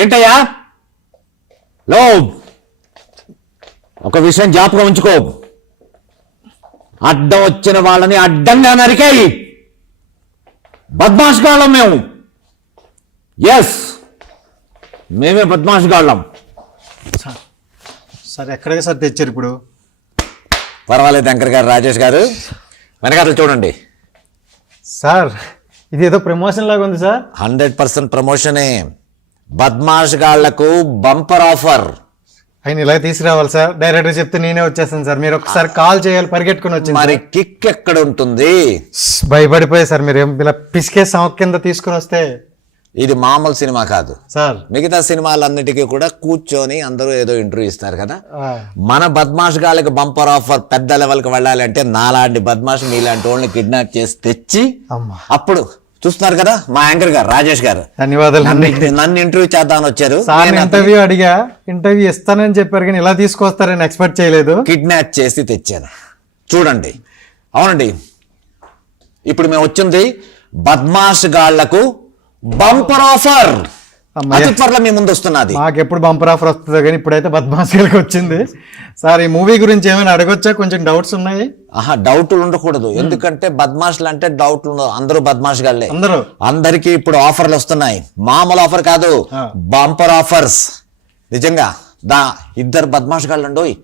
ఏంటయ్యా లో ఒక విషయం జ్ఞాపకం ఉంచుకో, అడ్డం వచ్చిన వాళ్ళని అడ్డంగా నరికాయి. బద్మాష్ గాళ్ళం మేము. ఎస్, మేమే బద్మాష్ గాళ్ళం. సార్ ఎక్కడికి సార్ తెచ్చారు ఇప్పుడు? పర్వాలేదు వెంకర్ గారు, రాజేష్ గారు వెనకాతలు చూడండి. సార్ ఇది ఏదో ప్రమోషన్ లాగా ఉంది సార్. 100% ప్రమోషనే. బద్మాష్ గాళ్లకు బంపర్ ఆఫర్. ఆయన ఇలా తీసుకురావాలి సార్. డైరెక్టర్ చెప్తే నేనే వచ్చేస్తాను సార్. మీరు ఒకసారి కాల్ చేయాలి, పరిగెట్టుకుని వచ్చింది. మరి కిక్ ఎక్కడ ఉంటుంది? భయపడిపోయి సార్ మీరు ఇలా పిసికే సంవత్సరం కింద తీసుకుని వస్తే. ఇది మామూలు సినిమా కాదు సార్. మిగతా సినిమాలన్నిటికీ కూడా కూర్చొని అందరూ ఏదో ఇంటర్వ్యూ ఇస్తారు కదా. ఆ, మన బద్మాష్ గాళ్ళకి బంపర్ ఆఫర్ పెద్ద లెవెల్కి వెళ్ళాలి అంటే నాలాంటి బద్మాష్ మీలాంటి వాళ్ళని కిడ్నాప్ చేసి తెచ్చి అమ్మా. అప్పుడు చూస్తున్నారు కదా మా యాంకర్ గారు రాజేష్ గారు ధన్యవాదాలు అండి. నన్ను ఇంటర్వ్యూ చేద్దామని వచ్చారు. సార్ ఇంటర్వ్యూ అడిగా, ఇంటర్వ్యూ ఇస్తానని చెప్పారు కానీ ఇలా తీసుకొస్తారని ఎక్స్పెక్ట్ చేయలేదు. కిడ్నాప్ చేసి తెచ్చాను చూడండి. అవునండి, ఇప్పుడు మేము వచ్చింది బద్మాష్ గాళ్లకు బంపర్ ఆఫర్. అమ్మయ్య. అతి త్వరలో మీ ముందు వస్తున్నది. మాకు ఎప్పుడు బంపర్ ఆఫర్ వస్తుందో కానీ ఇప్పుడైతే బద్మాషులకి వచ్చింది. సార్ ఈ మూవీ గురించి ఏమైనా అడగొచ్చా? కొంచెం డౌట్స్ ఉన్నాయి. ఆహా, డౌట్లు ఉండకూడదు. ఎందుకంటే బద్మాష్లు అంటే డౌట్లు ఉండవు. అందరూ బద్మాష్ గాళ్లే. అందరికి ఇప్పుడు ఆఫర్లు వస్తున్నాయి. మామూలు ఆఫర్ కాదు, బంపర్ ఆఫర్స్. నిజంగా ఇద్దరు బద్మాష్ గాళ్ళు అండి,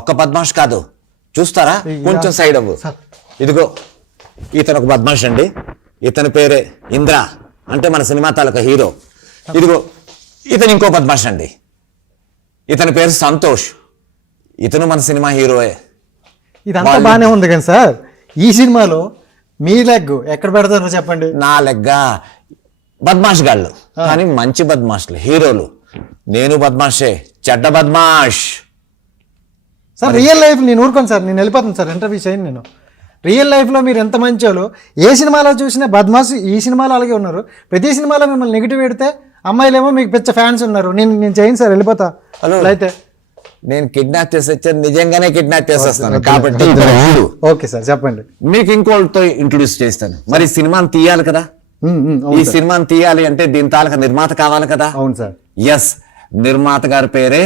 ఒక్క బద్మాష్ కాదు. చూస్తారా? కొంచెం సైడ్ అవ్వు. ఇదిగో ఇతను ఒక బద్మాష్ అండి. ఇతని పేరే ఇంద్ర, అంటే మన సినిమా తాలూకా హీరో. ఇదిగో ఇతను ఇంకో బద్మాష్ అండి. ఇతని పేరు సంతోష్. ఇతను మన సినిమా హీరోయే. ఇదంతా బాగానే ఉంది కానీ సార్ ఈ సినిమాలో మీ లెగ్ ఎక్కడ పెడతారో చెప్పండి. నా లెగ్గా బద్మాష్ గాళ్ళు, కానీ మంచి బద్మాష్లు, హీరోలు. నేను బద్మాషే, చెడ్డ బద్మాష్. సార్ రియల్ లైఫ్ నేను ఊరుకోను సార్, నేను వెళ్ళిపోతాను సార్. ఇంటర్వ్యూ చేయను నేను. రియల్ లైఫ్లో మీరు ఎంత మంచోళ్ళు, ఏ సినిమాలో చూసినా బద్మాష్. ఈ సినిమాలో అలాగే ఉన్నారు. ప్రతి సినిమాలో మిమ్మల్ని నెగిటివ్ పెడితే అమ్మాయిలేమో మీకు పెద్ద ఫ్యాన్స్ ఉన్నారు. నేను చేయను సార్, వెళ్ళిపోతా. హలో అయితే నేను కిడ్నాప్ చేసి వచ్చాను, నిజంగానే కిడ్నాప్ చేసేస్తాను. కాబట్టి ఓకే సార్ చెప్పండి. మీకు ఇంకోళ్ళతో ఇంట్రొడ్యూస్ చేస్తాను. మరి సినిమాని తీయాలి కదా. ఈ సినిమాని తీయాలి అంటే దీని తాలూకా నిర్మాత కావాలి కదా. అవును సార్. ఎస్, నిర్మాత గారి పేరే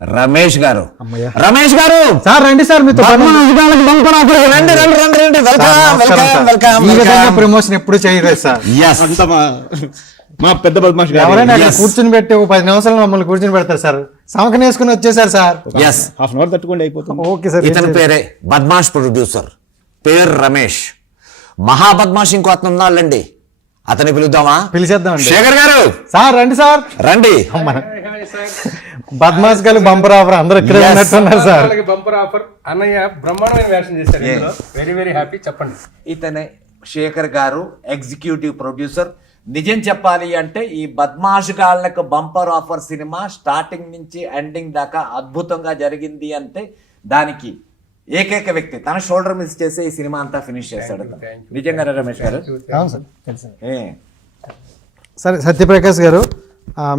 రమేష్ గారు. అమ్మయ్య. రమేష్ గారు సార్ రండి సార్, మీతో ప్రమోషన్ ఎప్పుడు చేయలేదు సార్. మా పెద్ద బద్మాష్ గారు ఎవరైనా అక్కడ కూర్చుని పెట్టి 10 నిమిషాలు మమ్మల్ని కూర్చుని పెడతారు సార్. సమకం వేసుకుని వచ్చేసారు సార్. హాఫ్ అన్ అవర్ తట్టుకోండి, అయిపోతుంది. Okay sir. ఇతని పేరే బద్మాష్ ప్రొడ్యూసర్, పేరు రమేష్. మహా బద్మాష్ ఇంకో అతను ఉన్నాళ్ళండి, అతని పిలుద్దామా? పిలిచేద్దామండి. శేఖర్ గారు సార్ రండి సార్. రండి. బద్మాష్ గారు బంపర్ ఆఫర్, అందరూ ఇక్కడ ఉన్నట్టున్నారు సార్. బంపర్ ఆఫర్ అన్నయ్య బ్రహ్మాండమైన వేషం చేశారు. Very very happy. చెప్పండి. ఇతనే శేఖర్ గారు, ఎగ్జిక్యూటివ్ ప్రొడ్యూసర్. నిజం చెప్పాలి అంటే ఈ బద్మాష్ గాళ్లకు బంపర్ ఆఫర్ సినిమా స్టార్టింగ్ నుంచి ఎండింగ్ దాకా అద్భుతంగా జరిగింది అంటే దానికి ఏకైక వ్యక్తి తన షోల్డర్ మిస్ చేసి ఈ సినిమా అంతా ఫినిష్ చేశాడు. నిజంగా రమేష్ గారు. సరే సత్యప్రకాష్ గారు,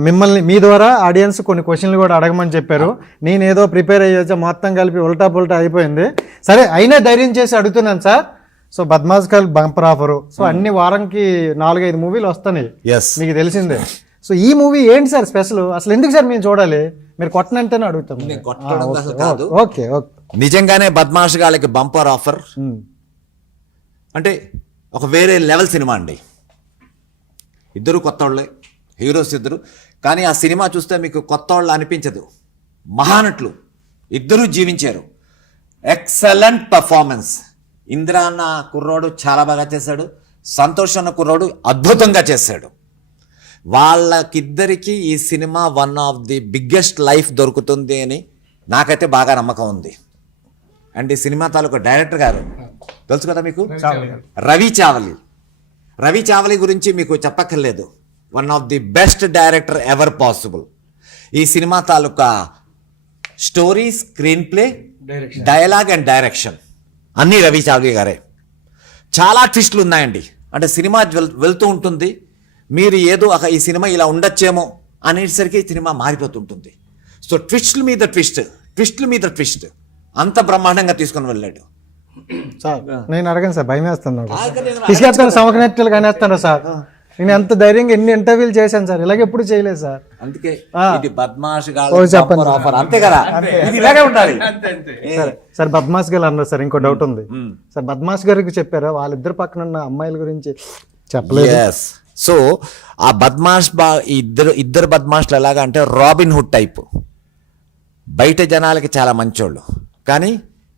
మిమ్మల్ని మీ ద్వారా ఆడియన్స్ కొన్ని క్వశ్చన్లు కూడా అడగమని చెప్పారు. నేను ఏదో ప్రిపేర్ అయ్యొచ్చా, మొత్తం కలిపి ఉల్టా పుల్టా అయిపోయింది. సరే అయినా ధైర్యం చేసి అడుగుతున్నాను సార్. సో బద్మాష్ గారు బంపర్ ఆఫరు. సో అన్ని వారానికి 4-5 మూవీలు వస్తున్నాయి, మీకు తెలిసిందే. సో ఈ మూవీ ఏంటి సార్ స్పెషల్? అసలు ఎందుకు సార్ మేము చూడాలి? మీరు కొట్టనంటేనే అడుగుతాం. Okay okay. నిజంగానే బద్మాష్ గాళ్ళకి బంపర్ ఆఫర్ అంటే ఒక వేరే లెవెల్ సినిమా అండి. ఇద్దరు కొత్త వాళ్ళే, హీరోస్ ఇద్దరు. కానీ ఆ సినిమా చూస్తే మీకు కొత్త వాళ్ళు అనిపించదు. మహానటులు ఇద్దరు జీవించారు. Excellent performance. ఇంద్ర అన్న కుర్రోడు చాలా బాగా చేశాడు, సంతోష్ అన్న కుర్రోడు అద్భుతంగా చేశాడు. వాళ్ళకిద్దరికి ఈ cinema one of the biggest life దొరుకుతుంది అని నాకైతే బాగా నమ్మకం ఉంది. అండ్ ఈ సినిమా తాలూకు డైరెక్టర్ గారు తెలుసు కదా మీకు, రవి చావలి. రవి చావలి గురించి మీకు చెప్పక్కర్లేదు. One of the best director ever possible. ఈ సినిమా తాలూకా story, screenplay, dialogue and direction అన్నీ రవి చావలి గారే. చాలా ట్విస్టులు ఉన్నాయండి. అంటే సినిమా వెళ్తూ ఉంటుంది, మీరు ఏదో ఈ సినిమా ఇలా ఉండొచ్చేమో అనేసరికి సినిమా మారిపోతుంటుంది. సో ట్విస్టుల మీద ట్విస్ట్, ట్విస్టుల మీద ట్విస్ట్, అంత బ్రహ్మాండంగా తీసుకొని వెళ్ళాడు. సార్ నేను అడగను సార్, భయం వేస్తాను. తీసుకెళ్తాను సమకనెట్టలు కానేస్తాను సార్. నేను ఎంత ధైర్యంగా ఎన్ని ఇంటర్వ్యూలు చేశాను సార్, ఇలాగ ఎప్పుడు చేయలేదు సార్. అందుకే ఆ. ఇది బద్మాష్ చెప్పండి. ఆఫర్ అంతే కదా, ఇది ఇలాగే ఉండాలి. అంతే అంతే. సరే సార్, బద్మాష్ గారు అన్నారు సార్, ఇంకో డౌట్ ఉంది సార్. బద్మాష్ గారికి చెప్పారా వాళ్ళిద్దరు పక్కన ఉన్న అమ్మాయిల గురించి? చెప్పలేదు. ఎస్. సో ఆ బద్మాష్ ఇద్దరు బద్మాష్లు ఎలాగా అంటే రాబిన్ హుడ్ టైప్. బయట జనాలకి చాలా మంచోళ్ళు, కానీ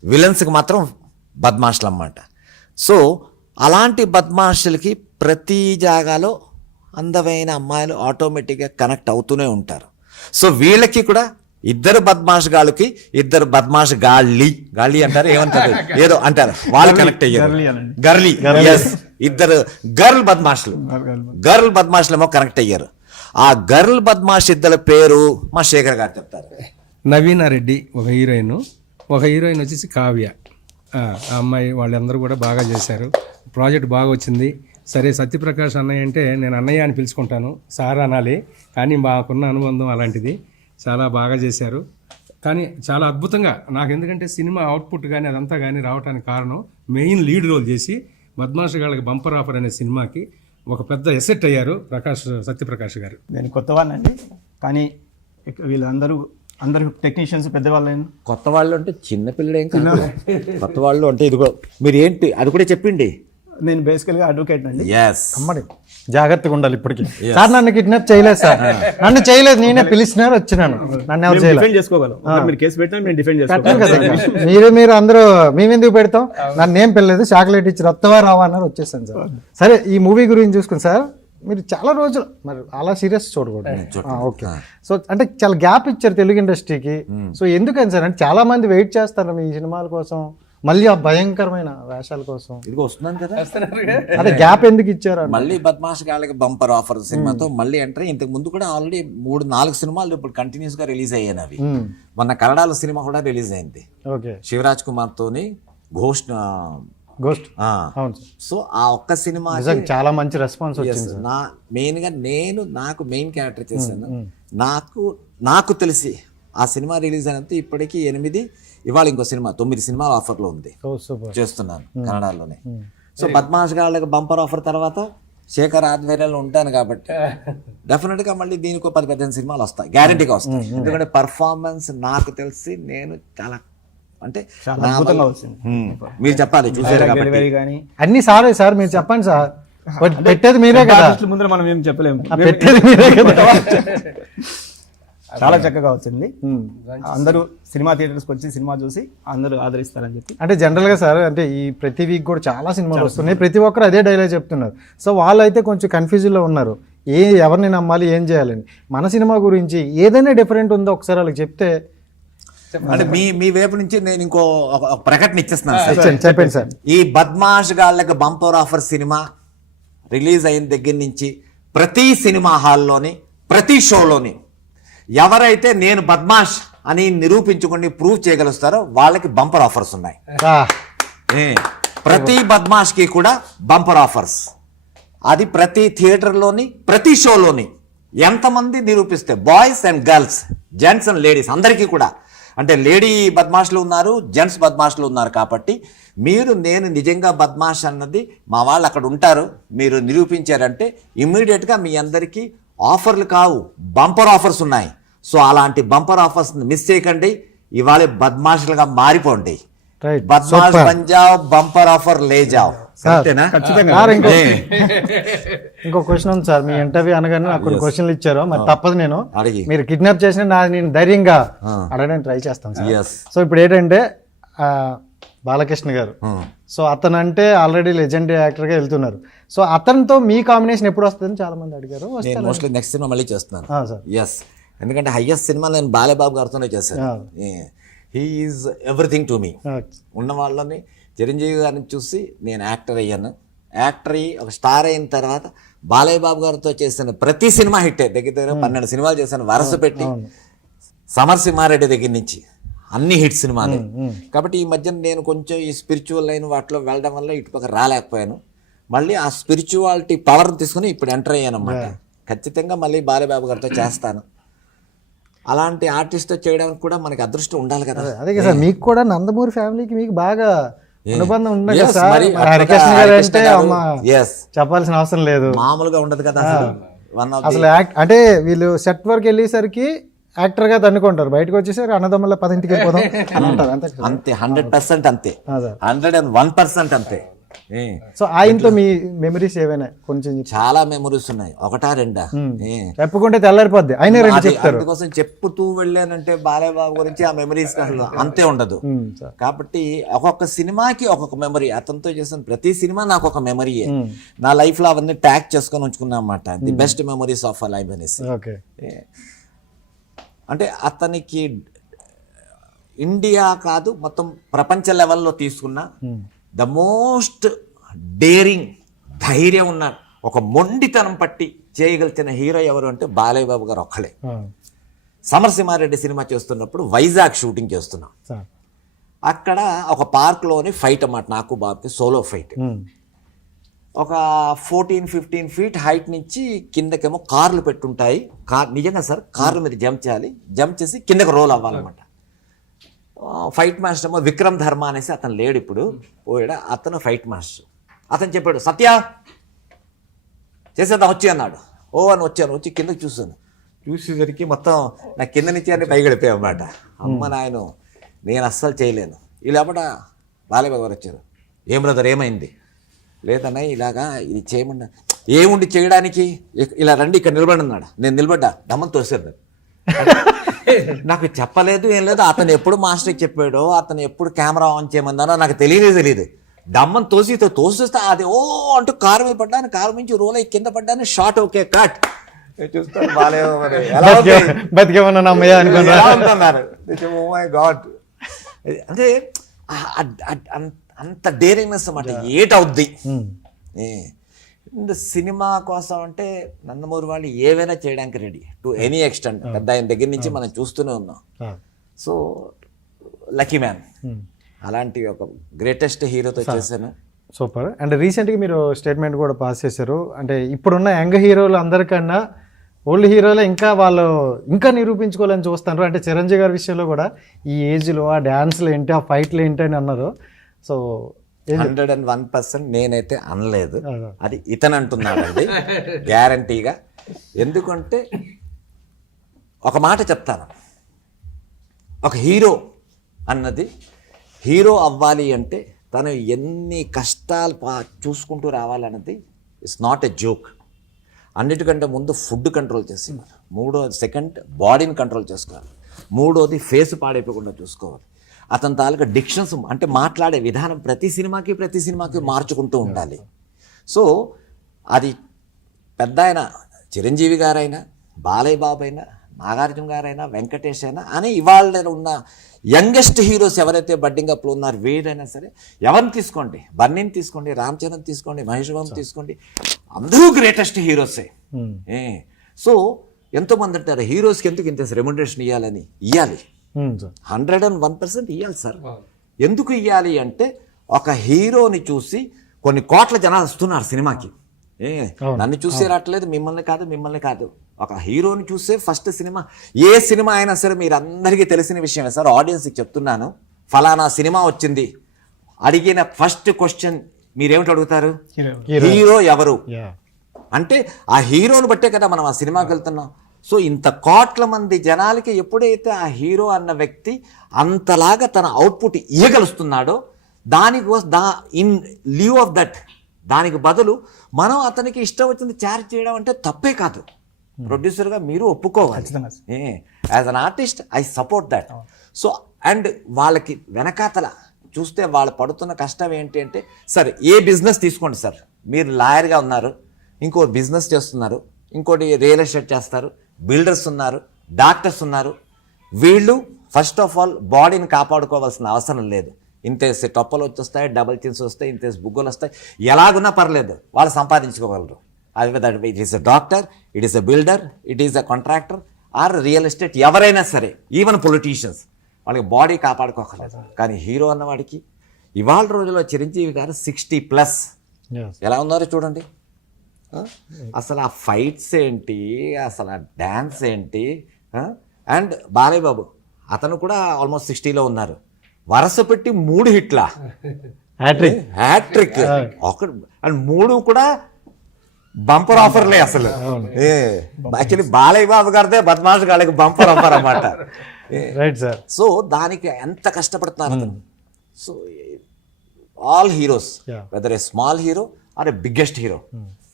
విలన్స్కి మాత్రం బద్మాష్లు అన్నమాట. సో అలాంటి బద్మాషులకి ప్రతి జాగాలో అందమైన అమ్మాయిలు ఆటోమేటిక్గా కనెక్ట్ అవుతూనే ఉంటారు. సో వీళ్ళకి కూడా ఇద్దరు బద్మాష్ గాళ్ళకి ఇద్దరు బద్మాష్ గాళ్ళి అంటారు, ఏమంటారు ఏదో అంటారు, వాళ్ళు కనెక్ట్ అయ్యారు. గర్లీ, ఎస్, ఇద్దరు గర్ల్ బద్మాష్లేమో కనెక్ట్ అయ్యారు. ఆ గర్ల్ బద్మాష్ ఇద్దరు పేరు మా శేఖర్ గారు చెప్తారు. నవీన రెడ్డి ఒక హీరోయిన్, ఒక హీరోయిన్ వచ్చేసి కావ్య. ఆ అమ్మాయి వాళ్ళందరూ కూడా బాగా చేశారు, ప్రాజెక్ట్ బాగా వచ్చింది. సరే సత్యప్రకాష్ అన్నయ్య అంటే నేను అన్నయ్య అని పిలుచుకుంటాను, సార్ అనాలి, కానీ మాకున్న అనుబంధం అలాంటిది. చాలా బాగా చేశారు, కానీ చాలా అద్భుతంగా నాకు, ఎందుకంటే సినిమా అవుట్పుట్ కానీ అదంతా కానీ రావడానికి కారణం మెయిన్ లీడ్ రోల్ చేసి బద్మాష్ గాళ్ళకి బంపర్ ఆఫర్ అనే సినిమాకి ఒక పెద్ద ఎసెట్ అయ్యారు సత్యప్రకాష్ గారు. నేను కొత్తవాడినండి, కానీ వీళ్ళందరూ టెక్నీషియన్స్ పెద్దవాళ్ళు. కొత్త వాళ్ళు అంటే చిన్న పిల్లడేం కాదు, కొత్త వాళ్ళు అంటే ఇదిగో మీరు ఏంటి అది కూడా చెప్పిండి. నేను బేసికల్గా అడ్వకేట్ అండి. ఎస్. అమ్మడి జాగ్రత్తగా ఉండాలి ఇప్పటికి. సార్ నన్ను కిడ్నాప్ చేయలేదు సార్, నన్ను చేయలేదు, నేనే పిలిచినారు వచ్చినాను, నన్ను ఎవరు చేయలేదు. డిఫెండ్ చేసుకోగలం, మీరు కేసు పెట్టినా మేము డిఫెండ్ పెట్టాను చేసుకోగలం. కదా మీరు అందరూ మేమెందుకు పెడతాం, నన్ను ఏం పిల్లలేదు, చాక్లెట్ ఇచ్చి వత్తవా రావా అన్నారు, వచ్చేసాను సార్. సరే ఈ మూవీ గురించి చూసుకుని సార్, మీరు చాలా రోజులు మరి అలా సీరియస్ చూడకూడదు. ఓకే, సో అంటే చాలా గ్యాప్ ఇచ్చారు తెలుగు ఇండస్ట్రీకి. సో ఎందుకని సార్, అంటే చాలా మంది వెయిట్ చేస్తారు మీ సినిమాల కోసం, మళ్ళీ ఆ భయంకరమైన వేషాల కోసం. ఇదిగో వస్తున్నాను కదా, అదే గ్యాప్ ఎందుకు ఇచ్చారు? మళ్ళీ బద్మాష్ గాళ్ళకి బంపర్ ఆఫర్ సినిమాతో మళ్ళీ ఎంటర్. ఇంతకు ముందు కూడా ఆల్రెడీ 3-4 సినిమాలు ఇప్పుడు కంటిన్యూస్ గా రిలీజ్ అయ్యాయి. అవి మొన్న కన్నడలో సినిమా కూడా రిలీజ్ అయింది, ఓకే, శివరాజ్ కుమార్ తోని గోస్ట్. అవును సార్. సో ఆ ఒక్క సినిమా చాలా మంచి రెస్పాన్స్ వచ్చింది. నా మెయిన్ గా నాకు మెయిన్ క్యారెక్టర్ చేశాను. నాకు తెలిసి ఆ సినిమా రిలీజ్ అయినంత ఇప్పటికీ 8, ఇవాళ ఇంకో సినిమా 9 సినిమాల ఆఫర్లో ఉంది, చేస్తున్నాను కన్నడలోనే. సో బద్మాష్ గాళ్ళకి బంపర్ ఆఫర్ తర్వాత శేఖర్ ఆధ్వర్యంలో ఉంటాను కాబట్టి డెఫినెట్ గా మళ్ళీ దీనికి 10-15 సినిమాలు వస్తాయి, గ్యారంటీగా వస్తాయి. ఎందుకంటే పర్ఫార్మెన్స్ నాకు తెలిసి నేను చాలా అంటే అద్భుతంగా వచ్చింది. మీరు చెప్పాలి చూసారు కాబట్టి. అన్ని సారే సార్, మీరు చెప్పండి సార్, పెట్టేది మీరే కదా, ముందర మనం ఏం చెప్పలేము, పెట్టేది మీరే కదా. చాలా చక్కగా వచ్చింది. అందరూ సినిమా థియేటర్స్కి వచ్చి సినిమా చూసి అందరూ ఆదరిస్తారని చెప్పి. అంటే జనరల్ గా సార్, అంటే ఈ ప్రతి వీక్ కూడా చాలా సినిమాలు వస్తున్నాయి, ప్రతి ఒక్కరు అదే డైలాగ్ చెప్తున్నారు. సో వాళ్ళైతే కొంచెం కన్ఫ్యూజన్ లో ఉన్నారు, ఎవరిని నమ్మాలి, ఏం చేయాలని. మన సినిమా గురించి ఏదైనా డిఫరెంట్ ఉందో ఒకసారి వాళ్ళకి చెప్తే. అంటే మీ వైపు నుంచి నేను ఇంకో ఒక ప్రకటన ఇచ్చేస్తున్నాను. చెప్పండి సార్. ఈ బద్మాష్ గాళ్ళకి బంపర్ ఆఫర్ సినిమా రిలీజ్ అయిన దగ్గర నుంచి ప్రతి సినిమా హాల్లోని ప్రతి షోలోని ఎవరైతే నేను బద్మాష్ అని నిరూపించుకొని ప్రూవ్ చేయగలుస్తారో వాళ్ళకి బంపర్ ఆఫర్స్ ఉన్నాయి. ప్రతి బద్మాష్ కి కూడా బంపర్ ఆఫర్స్, అది ప్రతి థియేటర్లోని ప్రతి షోలోని ఎంతమంది నిరూపిస్తే, boys and girls, gents and ladies అందరికీ కూడా. అంటే లేడీ బద్మాష్లు ఉన్నారు, జెంట్స్ బద్మాష్లు ఉన్నారు. కాబట్టి నేను నిజంగా బద్మాష్ అన్నది మా వాళ్ళు అక్కడ ఉంటారు, మీరు నిరూపించారంటే ఇమ్మీడియట్గా మీ అందరికీ ఆఫర్లు కావు, బంపర్ ఆఫర్స్ ఉన్నాయి. సో అలాంటి బంపర్ ఆఫర్స్ మిస్ చేయకండి, ఇవాళ బద్మాషులుగా మారిపోండి. బద్మాష్ పంజాబ్ బంపర్ ఆఫర్ లే జావ్. ఇంకో క్వశ్చన్ ఉంది సార్, మీ ఇంటర్వ్యూ అనగానే నాకు కొన్ని క్వశ్చన్లు ఇచ్చారు, మరి తప్పదు నేను మీరు కిడ్నాప్ చేసిన నేను ధైర్యంగా అడగడానికి ట్రై చేస్తాను సార్. సో ఇప్పుడు ఏంటంటే బాలకృష్ణ గారు, సో అతను అంటే ఆల్రెడీ లెజెండరీ యాక్టర్ గా వెళ్తున్నారు. సో అతనితో మీ కాంబినేషన్ ఎప్పుడు వస్తుందని చాలా మంది అడిగారు. మోస్ట్లీ నెక్స్ట్ సినిమా మళ్ళీ చేస్తున్నాను. ఎస్, ఎందుకంటే హైయెస్ట్ సినిమా నేను బాలబాబు గారితోనే చేశాను. He is everything to me. ఉన్న వాళ్ళని చిరంజీవి గారిని చూసి నేను యాక్టర్ అయ్యాను. యాక్టర్ అయ్యి ఒక స్టార్ అయిన తర్వాత బాలయ్య బాబు గారితో చేసిన ప్రతి సినిమా హిట్టే. దగ్గర 12 సినిమాలు చేశాను వరుస పెట్టి, సమరసింహారెడ్డి దగ్గర నుంచి అన్ని హిట్ సినిమాలు. కాబట్టి ఈ మధ్య నేను కొంచెం ఈ స్పిరిచువల్ లైన్ వాటిలో వెళ్ళడం వల్ల ఇటుపక్క రాలేకపోయాను. మళ్ళీ ఆ స్పిరిచువాలిటీ పవర్ తీసుకుని ఇప్పుడు ఎంటర్ అయ్యాను అన్నమాట. ఖచ్చితంగా మళ్ళీ బాలయ్యబాబు గారితో చేస్తాను. అలాంటి ఆర్టిస్ట్తో చేయడానికి కూడా మనకి అదృష్టం ఉండాలి కదా. అదే కదా, మీకు కూడా నందమూరి ఫ్యామిలీకి మీకు బాగా అనుబంధం ఉంది Yes, కదా సార్. మరి మరి హరికృష్ణ గారు హరికృష్ణ అంటే గారు, అమ్మ yes. చెప్పాల్సిన అవసరం లేదు. మామూలుగా ఉండదు కదా అసలు. One of the- అసలు అంటే వీళ్ళు సెట్ వర్క్ వెళ్ళేసరికి యాక్టర్ గా తన్నుకుంటారు, బయటకు వచ్చేసరికి అన్నదమ్ముల 10 ఇంటికి వెళ్ళిపోదాం అని అంటారు. అంతే కదా? అంతే 100% అంతే, అదే. 101% అంతే. సో ఆయనతో మీ మెమరీస్ ఏవైనా కొంచెం చెప్పు. చాలా మెమరీస్ ఉన్నాయి, ఒకటా రెండా. చెప్పుకుంటే తెల్లారిపోద్ది, ఆయనే రెండు చెప్తారు. అందుకోసం చెప్పుతూ వెళ్ళానంటే బాలయ్య బాబు గురించి ఆ మెమరీస్ అసలు అంతే ఉండదు. సార్. కాబట్టి ఒక్కొక్క సినిమాకి ఒక్కొక్క మెమరీ, అతనితో చేసిన ప్రతి సినిమా నాకు ఒక మెమరీయే. నా లైఫ్ లో అవన్నీ ట్యాగ్ చేసుకొని ఉంచుకున్నా అన్నమాట. The best memories of a life అనేసి. ఓకే. అంటే అతనికి ఇండియా కాదు మొత్తం ప్రపంచ లెవెల్లో తీసుకున్న ద మోస్ట్ డేరింగ్, ధైర్యం ఉన్న, ఒక మొండితనం పట్టి చేయగలిగిన హీరో ఎవరు అంటే బాలయ్య బాబు గారు ఒక్కలే. సమరసింహారెడ్డి సినిమా చేస్తున్నప్పుడు వైజాగ్ షూటింగ్ చేస్తున్నాం. సార్. అక్కడ ఒక పార్క్లోని ఫైట్ అన్నమాట, నాకు బాబుకి సోలో ఫైట్. ఒక 14-15 ఫీట్ హైట్ నుంచి కిందకేమో కార్లు పెట్టుంటాయి. నిజంగా సార్, కార్ల మీద జంప్ చేయాలి, జంప్ చేసి కిందకి రోల్ అవ్వాలన్నమాట. ఫైట్ మాస్టర్ ఏమో విక్రమ్ ధర్మ అనేసి అతను లేడు ఇప్పుడు, పోయాడు. అతను ఫైట్ మాస్టర్. అతను చెప్పాడు, సత్య చేసేద్దాం వచ్చి అన్నాడు. ఓ అని వచ్చాను, వచ్చి కిందకి చూసేసరికి మొత్తం నా కింద నుంచి అన్ని పైకి వెళ్ళిపోయాయి అన్నమాట. అమ్మ నాయన, నేను అస్సలు చేయలేను. ఇలా బాలయ్య బాబు గారు వచ్చారు. ఏం బ్రదర్ ఏమైంది? లేదన్నా ఇలాగా ఇది చేయమన్నా. ఏముండి చేయడానికి, ఇలా రండి ఇక్కడ నిలబడి అన్నాడు. నేను నిలబడ్డా, దమ్మని తోసారు. నాకు చెప్పలేదు, ఏం లేదు. అతను ఎప్పుడు మాస్టర్కి చెప్పాడో, అతను ఎప్పుడు కెమెరా ఆన్ చేయమన్నానో నాకు తెలియదు. దమ్మని తోసిస్తే అది ఓ అంటూ కారు మీద పడ్డాను, కారు నుంచి రోల్ అయ్యి కింద పడ్డాను. Short okay cut. చూస్తాను బతికేమన్నా అమ్మయ్య అనుకున్నారు. Oh my god. అంటే అంత డేరింగ్నెస్ అన్నమాట. ఏటవుద్ది సినిమా కోసం అంటే నందమూరి వాళ్ళు ఏవైనా చేయడానికి రెడీ టు ఎనీ ఎక్స్టెంట్. పెద్ద ఆయన దగ్గర నుంచి మనం చూస్తూనే ఉన్నాం. సో లక్కీ మ్యాన్, అలాంటి ఒక గ్రేటెస్ట్ హీరోతో చేశాను. సూపర్. అండ్ రీసెంట్గా మీరు స్టేట్మెంట్ కూడా పాస్ చేశారు, అంటే ఇప్పుడున్న యంగ్ హీరోలు అందరికన్నా ఓల్డ్ హీరోలే ఇంకా నిరూపించుకోవాలని చూస్తున్నారు. అంటే చిరంజీవి గారి విషయంలో కూడా ఈ ఏజ్లో ఆ డ్యాన్స్లు ఏంటి, ఆ ఫైట్లు ఏంటి అని అన్నారు. సో 101% నేనైతే అనలేదు, అది ఇతను అంటున్నాడండి గ్యారంటీగా. ఎందుకంటే ఒక మాట చెప్తాను, ఒక హీరో అన్నది హీరో అవ్వాలి అంటే తను ఎన్ని కష్టాలు చూసుకుంటూ రావాలన్నది ఇట్స్ నాట్ ఎ జోక్. అన్నిటికంటే ముందు ఫుడ్ కంట్రోల్ చేసి, సెకండ్ బాడీని కంట్రోల్ చేసుకోవాలి, మూడోది ఫేస్ పాడైపోకుండా చూసుకోవాలి. అతని తాలూకా డిక్షన్స్ అంటే మాట్లాడే విధానం ప్రతి సినిమాకి మార్చుకుంటూ ఉండాలి. సో అది పెద్ద ఆయన చిరంజీవి గారైనా, బాలయ్య బాబు అయినా, నాగార్జున గారైనా, వెంకటేష్ అయినా అని ఇవాళ ఉన్న యంగెస్ట్ హీరోస్ ఎవరైతే బడ్డింగ్ అప్లో ఉన్నారు, వీరైనా సరే ఎవరిని తీసుకోండి, బన్నీని తీసుకోండి, రామ్ చరణ్ తీసుకోండి, మహేష్ బాబు తీసుకోండి, అందరూ గ్రేటెస్ట్ హీరోసే. సో ఎంతోమంది అంటారు హీరోస్కి ఎందుకు ఇంత రెమ్యునరేషన్ ఇవ్వాలని. ఇవ్వాలి, 101% ఇవ్వాలి సార్. ఎందుకు ఇవ్వాలి అంటే ఒక హీరోని చూసి కొన్ని కోట్ల జనాలు వస్తున్నారు సినిమాకి. నన్ను చూసే రావట్లేదు, మిమ్మల్ని కాదు. ఒక హీరోని చూసే ఫస్ట్ సినిమా, ఏ సినిమా అయినా సరే మీరు అందరికీ తెలిసిన విషయమే సార్. ఆడియన్స్కి చెప్తున్నాను, ఫలానా సినిమా వచ్చింది, అడిగిన ఫస్ట్ క్వశ్చన్ మీరేమిటి అడుగుతారు? హీరో ఎవరు అంటే ఆ హీరోని బట్టే కదా మనం ఆ సినిమాకి వెళ్తున్నాం. సో ఇంత కోట్ల మంది జనాలకి ఎప్పుడైతే ఆ హీరో అన్న వ్యక్తి అంతలాగా తన అవుట్పుట్ ఇవ్వగలుస్తున్నాడో, దానికోసం ఇన్ లీవ్ ఆఫ్ దట్, దానికి బదులు మనం అతనికి ఇష్టం వచ్చింది చార్జ్ చేయడం అంటే తప్పే కాదు. ప్రొడ్యూసర్గా మీరు ఒప్పుకోవాలి. As an artist I support that. So and వాళ్ళకి వెనకాతల చూస్తే వాళ్ళు పడుతున్న కష్టం ఏంటి అంటే, సరే ఏ బిజినెస్ తీసుకోండి సార్, మీరు లాయర్గా ఉన్నారు, ఇంకో బిజినెస్ చేస్తున్నారు, ఇంకోటి రియల్ ఎస్టేట్ చేస్తారు, బిల్డర్స్ ఉన్నారు, డాక్టర్స్ ఉన్నారు. వీళ్ళు ఫస్ట్ ఆఫ్ ఆల్ బాడీని కాపాడుకోవాల్సిన అవసరం లేదు. ఇంతేసి టొప్పలు వచ్చేస్తాయి, డబల్ చిన్స్ వస్తాయి, ఇంతేసి బుగ్గలు వస్తాయి, ఎలాగున్నా పర్లేదు, వాళ్ళు సంపాదించుకోగలరు. అది it is a doctor, it is a builder, it is a contractor or real estate, ఎవరైనా సరే, ఈవెన్ పొలిటీషియన్స్, వాళ్ళకి బాడీ కాపాడుకోగలరు. కానీ హీరో అన్నవాడికి ఇవాళ రోజుల్లో చిరంజీవి గారు 60+ ఎలా ఉన్నారో చూడండి. అసలు ఆ ఫైట్స్ ఏంటి, అసలు ఆ డ్యాన్స్ ఏంటి. అండ్ బాలయ్య బాబు అతను కూడా ఆల్మోస్ట్ 60లో ఉన్నారు. వరుస పెట్టి 3 హిట్లా. హ్యాట్రిక్. హ్యాట్రిక్ ఒకటి అండ్ 3 కూడా బంపర్ ఆఫర్లే అసలు. యాక్చువల్లీ బాలయ్య బాబు గారిదే బద్మాష్ గాళ్ళకి బంపర్ ఆఫర్ అన్నమాట. Right sir. సో దానికి ఎంత కష్టపడుతున్నారు అతను. So all heroes, whether a small hero or a biggest hero,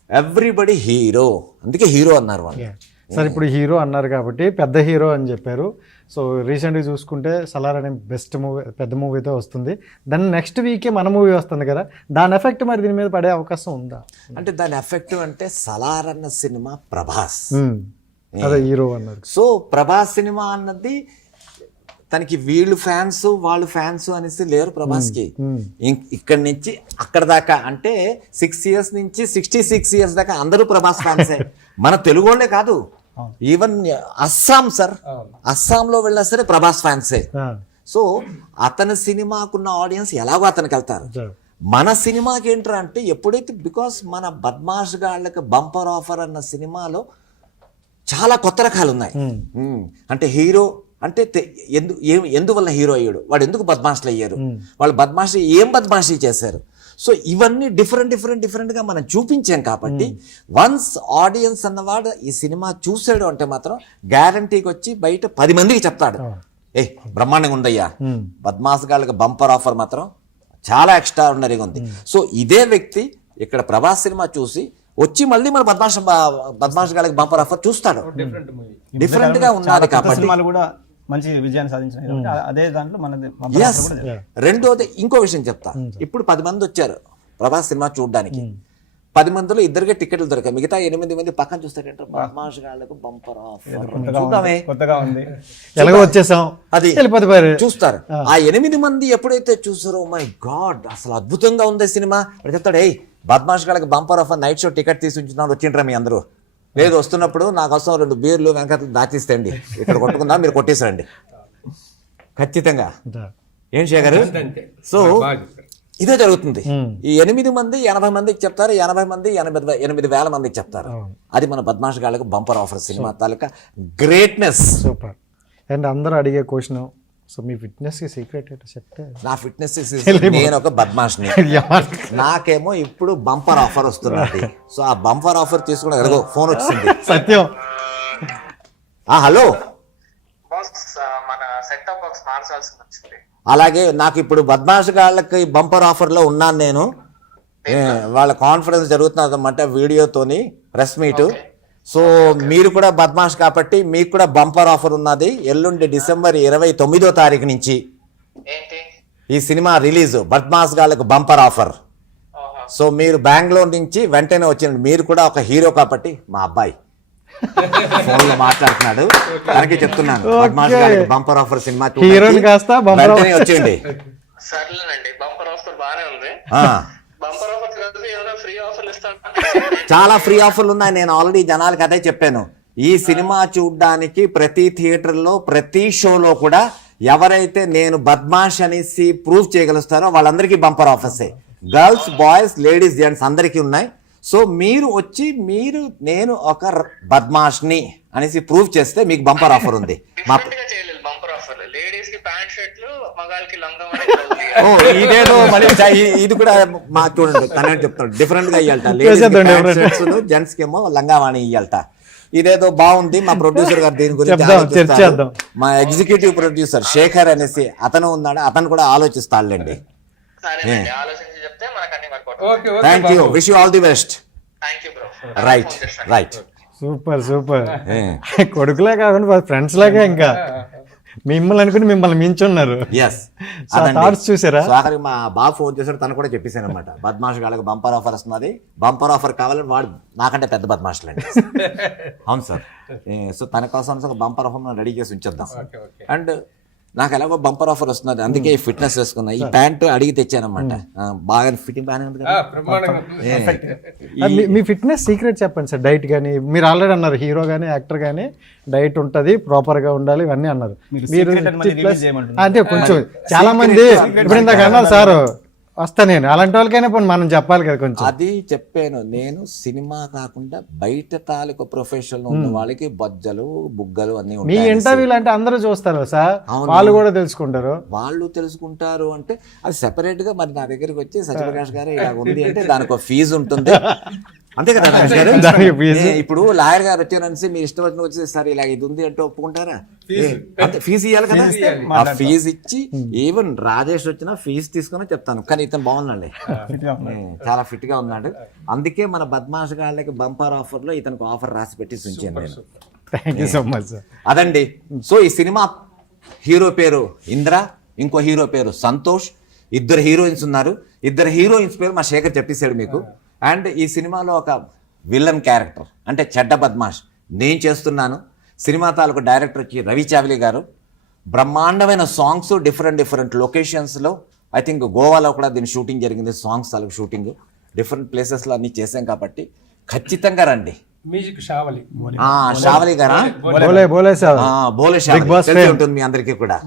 everybody hero. అందుకే హీరో అన్నారు వాళ్ళు. సార్ ఇప్పుడు హీరో అన్నారు కాబట్టి పెద్ద హీరో అని చెప్పారు. సో రీసెంట్గా చూసుకుంటే సలార్ అనే బెస్ట్ మూవీ, పెద్ద మూవీతో వస్తుంది. దాని నెక్స్ట్ వీకే మన మూవీ వస్తుంది కదా, దాని ఎఫెక్ట్ మరి దీని మీద పడే అవకాశం ఉందా? అంటే దాని ఎఫెక్ట్ అంటే సలార్ అన్న సినిమా ప్రభాస్, అదే హీరో అన్నారు. సో ప్రభాస్ సినిమా అన్నది తనకి వీళ్ళు ఫ్యాన్స్ వాళ్ళు ఫ్యాన్స్ అనేసి లేరు ప్రభాస్కి. ఇక్కడి నుంచి అక్కడ దాకా అంటే 6 years నుంచి 66 years దాకా అందరూ ప్రభాస్ ఫ్యాన్సే. మన తెలుగు వాళ్ళే కాదు, ఈవెన్ అస్సాం సార్, అస్సాంలో వెళ్ళినా సరే ప్రభాస్ ఫ్యాన్సే. సో అతని సినిమాకున్న ఆడియన్స్ ఎలాగో అతనికి వెళ్తారు. మన సినిమాకి ఏంట్రా అంటే ఎప్పుడైతే బికాస్ మన బద్మాష్ గాళ్ళకి బంపర్ ఆఫర్ అన్న సినిమాలో చాలా కొత్త రకాలు ఉన్నాయి. అంటే హీరో అంటే ఎందువల్ల హీరో అయ్యాడు, వాడు ఎందుకు బద్మాషులు అయ్యారు, వాళ్ళు బద్మాషి ఏం బద్మాషి చేశారు. సో ఇవన్నీ డిఫరెంట్గా మనం చూపించాం కాబట్టి వన్స్ ఆడియన్స్ అన్నవాడు ఈ సినిమా చూసాడు అంటే మాత్రం గ్యారంటీకి వచ్చి బయట 10 మందికి చెప్తాడు, ఏ బ్రహ్మాండంగా ఉందయ్యా, బద్మాష్ గాళ్ళకి బంపర్ ఆఫర్ మాత్రం చాలా ఎక్స్ట్రాడినరీగా ఉంది. సో ఇదే వ్యక్తి ఇక్కడ ప్రభాస్ సినిమా చూసి వచ్చి మళ్ళీ మన బద్మాష్ గాళ్ళకి బంపర్ ఆఫర్ చూస్తాడు. డిఫరెంట్ గా ఉన్నది కాబట్టి సినిమాలు కూడా మంచి విజయాన్ని సాధించినాయి. అదే దాంట్లో మన రెండోది ఇంకో విషయం చెప్తా. ఇప్పుడు 10 మంది వచ్చారు ప్రభాస్ సినిమా చూడడానికి. 10 మందిలో ఇద్దరికి టికెట్లు దొరికాయి, మిగతా 8 మంది పక్కన చూస్తారంటే బద్మాష్ గాళ్ళకు బంపర్ ఆఫర్ చూద్దామే, కొత్తగా ఉంది, ఎలాగో వచ్చేసాం అది చూస్తారు. ఆ 8 మంది ఎప్పుడైతే చూసారో మై గాడ్ అసలు అద్భుతంగా ఉంది సినిమా, చెప్తాడు ఏ బద్మాష్ గాళ్ళకి bumper offer night show ticket తీసి ఉంచున్నాడు, వచ్చిండ్రా మీ అందరూ, లేదు వస్తున్నప్పుడు నా కోసం 2 బీర్లు వెంకటలు దాచిస్తండి, ఇక్కడ కొట్టుకుందా మీరు కొట్టేసారండి ఖచ్చితంగా. ఏం శేఖర్? సో ఇదే జరుగుతుంది. ఈ 8 మంది 80 మందికి చెప్తారు, 80 మంది 8,000 మందికి చెప్తారు. అది మన బద్మాష్ గాళ్ళకు బంపర్ ఆఫర్ సినిమా తాలూకా గ్రేట్నెస్. సూపర్. అండ్ అందరూ అడిగే క్వశ్చన్, సో మీ ఫిట్నెస్ కి సీక్రెట్ ఏంటో చెప్తే. నా ఫిట్నెస్ నేను ఒక బద్మాష్ని, నాకేమో ఇప్పుడు బంపర్ ఆఫర్ వస్తున్నది. సో ఆ బంపర్ ఆఫర్ తీసుకుని ఎలాగో ఫోన్ వచ్చింది. సత్యం. హలో, మన సెట్ టాప్ బాక్స్ మార్చాల్సి వచ్చింది. అలాగే నాకు ఇప్పుడు బద్మాష్ గాళ్ళకి బంపర్ ఆఫర్ లో ఉన్నాను నేను. వాళ్ళ కాన్ఫరెన్స్ జరుగుతున్నది అన్నమాట వీడియోతోని, ప్రెస్ మీట్. సో మీరు కూడా బద్మాష్ కాబట్టి మీకు కూడా బంపర్ ఆఫర్ ఉన్నది. ఎల్లుండి December 29వ తారీఖు నుంచి ఈ సినిమా రిలీజ్, బద్మాష్ గాళ్ళకు బంపర్ ఆఫర్. సో మీరు బెంగళూరు నుంచి వెంటనే వచ్చింది, మీరు కూడా ఒక హీరో కాబట్టి. మా అబ్బాయి ఫోన్ లో మాట్లాడుతున్నాడు, తనకి చెప్తున్నాను బద్మాష్ గాళ్ళకి బంపర్ ఆఫర్ సినిమా వెంటనే వచ్చేయండి. సర్లేనండి, బంపర్ ఆఫర్ బానే ఉంది. బంపర్ ఆఫర్ ఫ్రీ ఆఫర్లు ఇస్తాను, చాలా ఫ్రీ ఆఫర్లు ఉన్నాయి. నేను ఆల్రెడీ జనాలకి అదే చెప్పాను. ఈ సినిమా చూడడానికి ప్రతి థియేటర్లో ప్రతి షోలో కూడా ఎవరైతే నేను బద్మాష్ అనేసి ప్రూవ్ చేయగలుగుతారో వాళ్ళందరికీ బంపర్ ఆఫర్సే. గర్ల్స్, బాయ్స్, లేడీస్, జెంట్స్ అందరికీ ఉన్నాయి. సో మీరు వచ్చి నేను ఒక బద్మాష్ని అనేసి ప్రూవ్ చేస్తే మీకు బంపర్ ఆఫర్ ఉంది. బంపర్ ఆఫర్ లేడీస్ కి ప్యాంట్ షర్ట్లు, మగాళ్ళకి లంగా. ఇదేదో మళ్ళీ ఇది కూడా మా చూడండి తనే చెప్తాడు, డిఫరెంట్ గా ఇయ్యాలట. లేడీస్ జెంట్స్ కి ఏమో లంగావాణి ఇయ్యాలట. ఇదేదో బాగుంది. మా ప్రొడ్యూసర్ గారు దీని గురించి, మా ఎగ్జిక్యూటివ్ ప్రొడ్యూసర్ శేఖర్ అనేసి అతను ఉన్నాడు, అతను కూడా ఆలోచిస్తాడులేండి. Thank you, wish you all the best. Right right. Super super. కొడుకులే కాకుండా ఫ్రెండ్స్ లాగా ఇంకా మిమ్మల్ని అనుకుని మిమ్మల్ని మించున్నారు. చూసారా? మా బాబు ఫోన్ చేశాడు, తను కూడా చెప్పేశాను అనమాట, బద్మాష్ గాళ్ళకి బంపర్ ఆఫర్ వస్తున్నది, బంపర్ ఆఫర్ కావాలని. వాడు నాకంటే పెద్ద బద్మాషులు అండి. అవును సార్. సో తన కోసం ఒక బంపర్ ఆఫర్ రెడీ చేసి ఉంచేద్దాం. అండ్ నాకు ఎలాగో బంపర్ ఆఫర్ వస్తున్నది, అందుకే ఈ ఫిట్నెస్ వేసుకున్నా. ఈ ప్యాంట్ అడిగి తెచ్చానమాట, బాగా ఫిట్టింగ్ బాగానే ఉంది కదా. మీ ఫిట్నెస్ సీక్రెట్ చెప్పండి సార్. డైట్ కానీ మీరు ఆల్రెడీ అన్నారు, హీరో కానీ యాక్టర్ కానీ డైట్ ఉంటుంది, ప్రాపర్ గా ఉండాలి, ఇవన్నీ అన్నారు. మీరు అంటే కొంచెం చాలా మంది ఇప్పుడు ఇందాక అన్నారు సార్, వస్తా నేను అలాంటి వాళ్ళకైనా పోనీ మనం చెప్పాలి కదా కొంచెం. అది చెప్పాను నేను. సినిమా కాకుండా బయట తాలూకు ప్రొఫెషన్ ఉన్న వాళ్ళకి బొజ్జలు బుగ్గలు అన్ని మీ ఉంటాయి. ఇంటర్వ్యూలు అంటే అందరూ చూస్తారు సార్, వాళ్ళు కూడా తెలుసుకుంటారు. వాళ్ళు తెలుసుకుంటారు అంటే అది సెపరేట్ గా మరి నా దగ్గరికి వచ్చి సత్యప్రకాష్ గారు ఇలా ఉంది అంటే దానికి ఒక ఫీజు ఉంటుంది అంతే కదా రమేష్ గారు? దానికి ఫీజు. ఇప్పుడు లాయర్ గారు వచ్చారని మీ ఇష్టం వచ్చిన వచ్చి సార్ ఇలా ఇది ఉంది అంటే ఒప్పుకుంటారా? అంతే ఫీజు ఇవ్వాలి కదా. ఆ ఫీజు ఇచ్చి ఈవెన్ రాజేష్ వచ్చినా ఫీజు తీసుకుని చెప్తాను కానీ ఇతను బాగున్నాడు, చాలా ఫిట్ గా ఉన్నాడు. అందుకే మన బద్మాష్ గాళ్ళకి బంపర్ ఆఫర్ లో ఇతనికి ఆఫర్ రాసి పెట్టి ఉంచాను నేను. Thank you so much sir. అదండి. సో ఈ సినిమా హీరో పేరు ఇంద్ర, ఇంకో హీరో పేరు సంతోష్, ఇద్దరు హీరోయిన్స్ ఉన్నారు. ఇద్దరు హీరోయిన్స్ పేరు మా శేఖర్ చెప్పేశాడు మీకు. అండ్ ఈ సినిమాలో ఒక విలన్ క్యారెక్టర్ అంటే చెడ్డ బద్మాష్ నేను చేస్తున్నాను. సినిమా తాలూకు డైరెక్టర్ వచ్చి రవి చావ్లీ గారు. బ్రహ్మాండమైన సాంగ్స్ డిఫరెంట్ లొకేషన్స్లో, ఐ థింక్ గోవాలో కూడా దీని షూటింగ్ జరిగింది. సాంగ్స్ తాలూకు షూటింగ్ డిఫరెంట్ ప్లేసెస్లో అన్ని చేసాం కాబట్టి ఖచ్చితంగా రండి. మ్యూజిక్ షావలి షావలి గారా? బోలే సార్, బోలే Big Boss తెలిసి fan. ఉంటుంది మీ అందరికీ కూడా.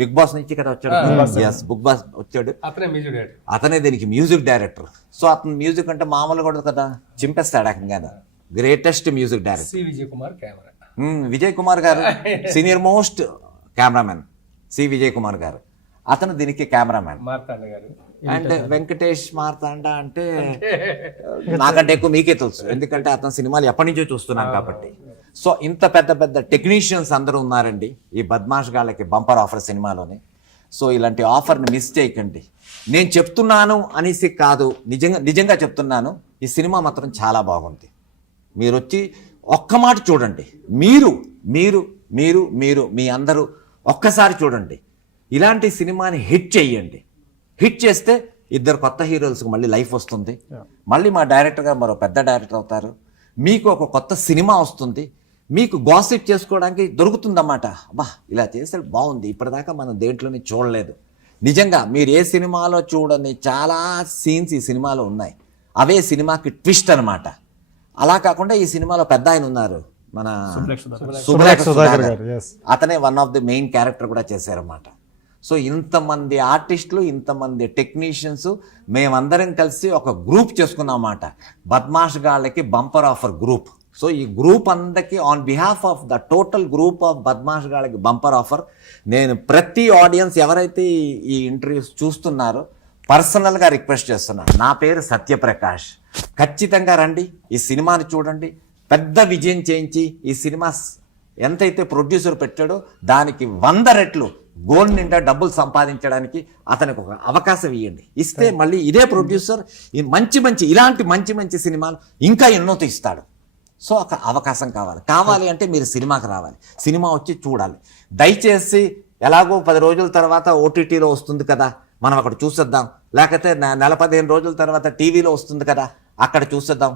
బిగ్ బాస్ నుంచి కదా వచ్చాడు. ఎస్, బిగ్ బాస్ వచ్చాడు. అతనే మ్యూజిక్ డైరెక్టర్. అతనే దీనికి మ్యూజిక్ డైరెక్టర్. సో అతను మ్యూజిక్ అంటే మామూలు కూడా కదా, చింపేస్తాడు ఏకంగా. Greatest music director C Vijay Kumar camera. Vijay Kumar garu senior most cameraman. C Vijay Kumar garu అతను దీనికి కెమెరామెన్. మార్తాండ గారు అండ్ వెంకటేష్ మార్తాండ అంటే నాకంటే ఎక్కువ మీకే తెలుసు, ఎందుకంటే అతను సినిమాలు ఎప్పటి నుంచో చూస్తున్నాను కాబట్టి. సో ఇంత పెద్ద పెద్ద టెక్నీషియన్స్ అందరూ ఉన్నారండి ఈ బద్మాష్ గాళ్ళకి బంపర్ ఆఫర్ సినిమాలోని. సో ఇలాంటి ఆఫర్ని మిస్ చేయకండి. నేను చెప్తున్నాను అనేసి కాదు, నిజంగా చెప్తున్నాను. ఈ సినిమా మాత్రం చాలా బాగుంది. మీరు వచ్చి ఒక్క మాట చూడండి. మీరు మీరు మీరు మీరు మీ అందరూ ఒక్కసారి చూడండి. ఇలాంటి సినిమాని హిట్ చెయ్యండి. హిట్ చేస్తే ఇద్దరు కొత్త హీరోస్కి మళ్ళీ లైఫ్ వస్తుంది. మళ్ళీ మా డైరెక్టర్ గారు మరో పెద్ద డైరెక్టర్ అవుతారు. మీకు ఒక కొత్త సినిమా వస్తుంది. మీకు గాసిప్ చేసుకోవడానికి దొరుకుతుందన్నమాట. అబ్బా ఇలా చేస్తే బాగుంది, ఇప్పటిదాకా మనం దేంట్లోనే చూడలేదు. నిజంగా మీరు ఏ సినిమాలో చూడని చాలా సీన్స్ ఈ సినిమాలో ఉన్నాయి. అవే సినిమాకి ట్విస్ట్ అనమాట. అలా కాకుండా ఈ సినిమాలో పెద్ద ఆయన ఉన్నారు, మన సుబ్రహ్మణ్య సుధాకర్ గారు. అతనే one of the main character కూడా చేశారన్నమాట. సో ఇంతమంది ఆర్టిస్టులు, ఇంతమంది టెక్నీషియన్స్, మేమందరం కలిసి ఒక గ్రూప్ చేసుకున్నమాట, బద్మాష్ గాళ్ళకి బంపర్ ఆఫర్ గ్రూప్. సో ఈ గ్రూప్ అందరికీ on behalf of the total group of బద్మాష్ గాళ్ళకి బంపర్ ఆఫర్. నేను ప్రతి ఆడియన్స్ ఎవరైతే ఈ ఇంటర్వ్యూస్ చూస్తున్నారో పర్సనల్గా రిక్వెస్ట్ చేస్తున్నాను. నా పేరు సత్యప్రకాష్. ఖచ్చితంగా రండి, ఈ సినిమాని చూడండి. పెద్ద విజయం చేయించి ఈ సినిమా ఎంతైతే ప్రొడ్యూసర్ పెట్టాడో దానికి 100 రెట్లు గోల్ నిండా డబ్బులు సంపాదించడానికి అతనికి ఒక అవకాశం ఇవ్వండి. ఇస్తే మళ్ళీ ఇదే ప్రొడ్యూసర్ ఈ ఇలాంటి మంచి సినిమాలు ఇంకా ఎన్నో తీస్తాడు. సో ఒక అవకాశం కావాలి అంటే మీరు సినిమాకి రావాలి, సినిమా వచ్చి చూడాలి. దయచేసి ఎలాగో 10 రోజుల తర్వాత ఓటీటీలో వస్తుంది కదా, మనం అక్కడ చూసేద్దాం, లేకపోతే నెల 15 రోజుల తర్వాత టీవీలో వస్తుంది కదా అక్కడ చూసేద్దాం,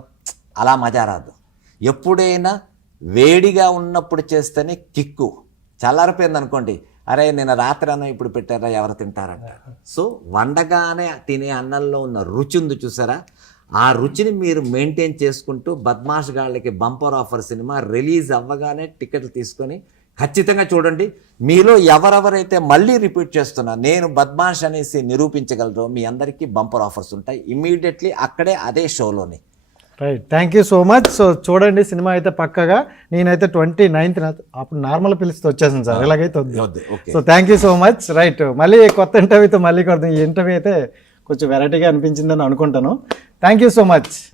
అలా మజా రాదు. ఎప్పుడైనా వేడిగా ఉన్నప్పుడు చేస్తేనే కిక్కు. చల్లారిపోయింది అనుకోండి, అరే నేను రాత్రి అన్నం ఇప్పుడు పెట్టారా ఎవరు తింటారంట. సో వండగానే తినే అన్నంలో ఉన్న రుచి ఉంది చూసారా, ఆ రుచిని మీరు మెయింటైన్ చేసుకుంటూ బద్మాష్ గాళ్ళకి బంపర్ ఆఫర్ సినిమా రిలీజ్ అవ్వగానే టికెట్లు తీసుకొని ఖచ్చితంగా చూడండి. మీలో ఎవరెవరైతే మళ్ళీ రిపీట్ చేస్తున్నా నేను బద్మాష్ అనేసి నిరూపించగలరో మీ అందరికీ బంపర్ ఆఫర్స్ ఉంటాయి ఇమ్మీడియట్లీ అక్కడే అదే షోలోని. Right, thank you so much. So చూడండి సినిమా అయితే పక్కగా. నేనైతే 29th అప్పుడు నార్మల్ పిలిస్తే వచ్చేసాను సార్, ఇలాగైతే వద్దు. So thank you so much. Right, మళ్ళీ కొత్త ఇంటర్వ్యూతో మళ్ళీ కొడతాం. ఈ ఇంటర్వ్యూ అయితే కొంచెం వెరైటీగా అనిపించిందని అనుకుంటాను. Thank you so much.